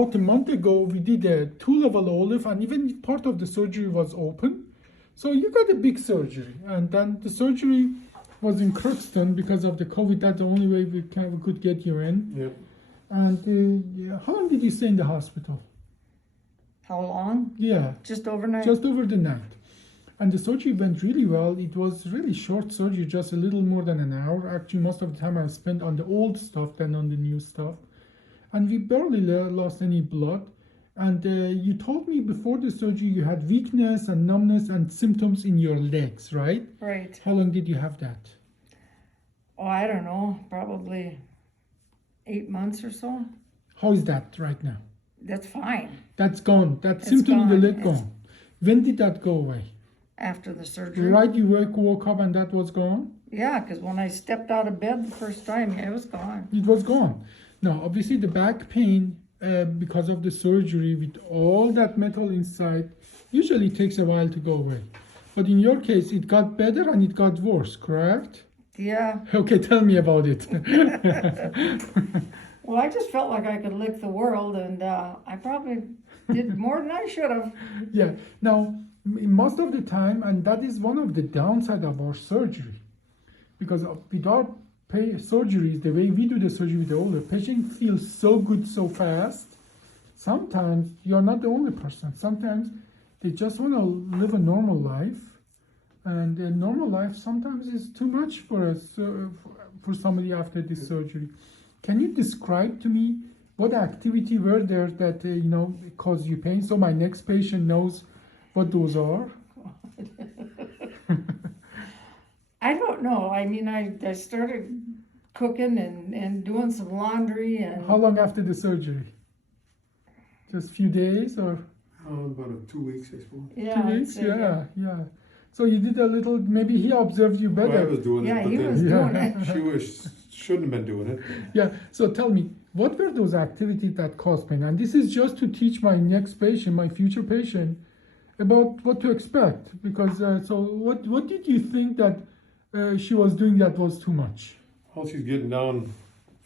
About a month ago, we did a 2-level OLLIF, and even part of the surgery was open. So you got a big surgery, and then the surgery was in Crookston because of the COVID. That's the only way we could get you in. Yep. And how long did you stay in the hospital? How long? Yeah, Just overnight? just over the night. And the surgery went really well. It was really short surgery, just a little more than an hour. Actually, most of the time I spent on the old stuff than on the new stuff. And we barely lost any blood. And you told me before the surgery you had weakness and numbness and symptoms in your legs, right? Right. How long did you have that? Oh, I don't know. Probably 8 months or so. How is that right now? That's fine. That's gone. That It's symptom in the gone. leg It's- gone. When did that go away? After the surgery. Right, you woke up and that was gone? Yeah, because when I stepped out of bed the first time, it was gone. It was gone. Now, obviously, the back pain because of the surgery with all that metal inside usually takes a while to go away. But in your case, it got better and it got worse, correct? Yeah. Okay, tell me about it. Well, I just felt like I could lick the world, and I probably did more than I should have. Yeah. Now, most of the time, and that is one of the downside of our surgery, because with our surgeries, the way we do the surgery with the older patient feels so good so fast. Sometimes you're not the only person. Sometimes they just want to live a normal life, and a normal life sometimes is too much for us, for somebody after this surgery. Can you describe to me what activity were there that caused you pain, so my next patient knows what those are? I don't know. I mean, I started cooking and doing some laundry and How long after the surgery? Just few days or About 2 weeks, I suppose. yeah, 2 I'd weeks? say, Yeah. So you did a little. Maybe he observed you Well, I better. was doing Yeah, it, but he then was doing it. shouldn't have been doing it. Yeah. So tell me, what were those activities that caused pain? And this is just to teach my next patient, my future patient, about what to expect. Because so, what did you think that she was doing that was too much? All she's getting down,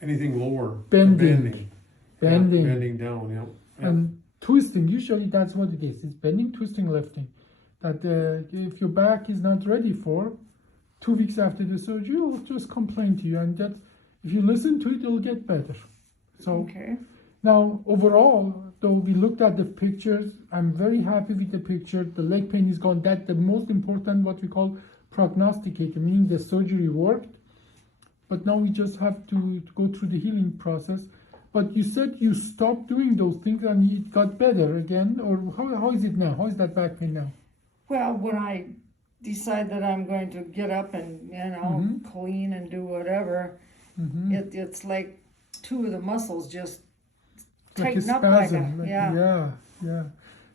anything lower. Bending. Bending. Yeah, bending down, yeah. And twisting. Usually that's what it is. It's bending, twisting, lifting. That if your back is not ready for, 2 weeks after the surgery, it'll just complain to you, and that if you listen to it, it'll get better. So Okay. now overall, though we looked at the pictures, I'm very happy with the picture. The leg pain is gone. That's the most important, what we call prognosticator, meaning the surgery worked. But now we just have to go through the healing process. But you said you stopped doing those things and it got better again, or how is it now? How is that back pain now? Well, when I decide that I'm going to get up and clean and do whatever, it's like two of the muscles just Like a tighten up like spasm. Yeah.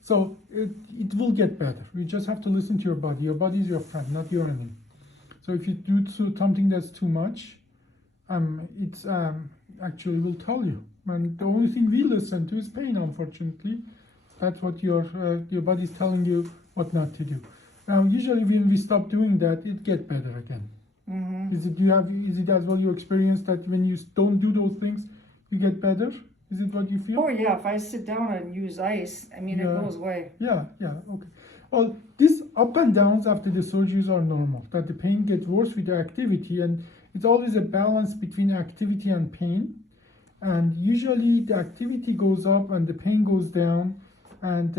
So it will get better. You just have to listen to your body. Your body is your friend, not your enemy. So if you do something that's too much, it's actually will tell you. And the only thing we listen to is pain, unfortunately. That's what your body is telling you what not to do. Now, usually when we stop doing that, it gets better again. Mm-hmm. Is it as well your experience that when you don't do those things, you get better? Is it what you feel? Oh yeah, if I sit down and use ice, I mean, Yeah. it goes away. Yeah, okay. Well, these up and downs after the surgeries are normal, that the pain gets worse with the activity, and it's always a balance between activity and pain. And usually the activity goes up and the pain goes down, and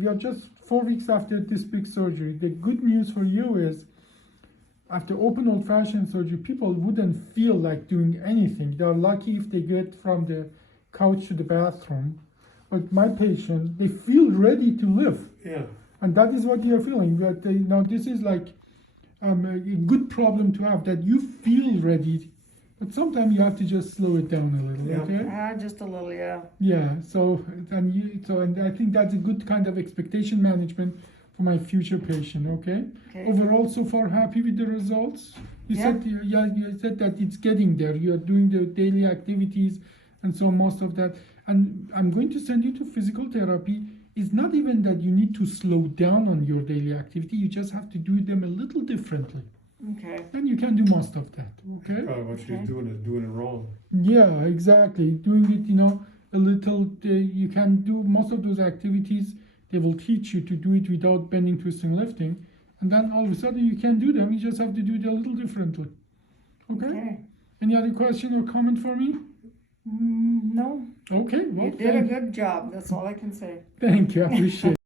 we are just 4 weeks after this big surgery. The good news for you is, after open old-fashioned surgery, people wouldn't feel like doing anything. They're lucky if they get from the couch to the bathroom. But my patient, they feel ready to live. Yeah. And that is what you're feeling. That now this is like a good problem to have, that you feel ready, but sometimes you have to just slow it down a little. Yeah. Okay. Just a little, yeah. Yeah. So and I think that's a good kind of expectation management for my future patient. Okay. Okay. Overall, so far happy with the results. You said that it's getting there. You are doing the daily activities, and so most of that. And I'm going to send you to physical therapy. It's not even that you need to slow down on your daily activity. You just have to do them a little differently. Okay. Then you can do most of that. Okay? Probably what she's Okay. doing is doing it wrong. Yeah, exactly. Doing it, a little, you can do most of those activities. They will teach you to do it without bending, twisting, lifting. And then all of a sudden you can do them. You just have to do it a little differently. Okay? Any other question or comment for me? No, Okay, well, you did a good job. That's all I can say. thank you. I appreciate it.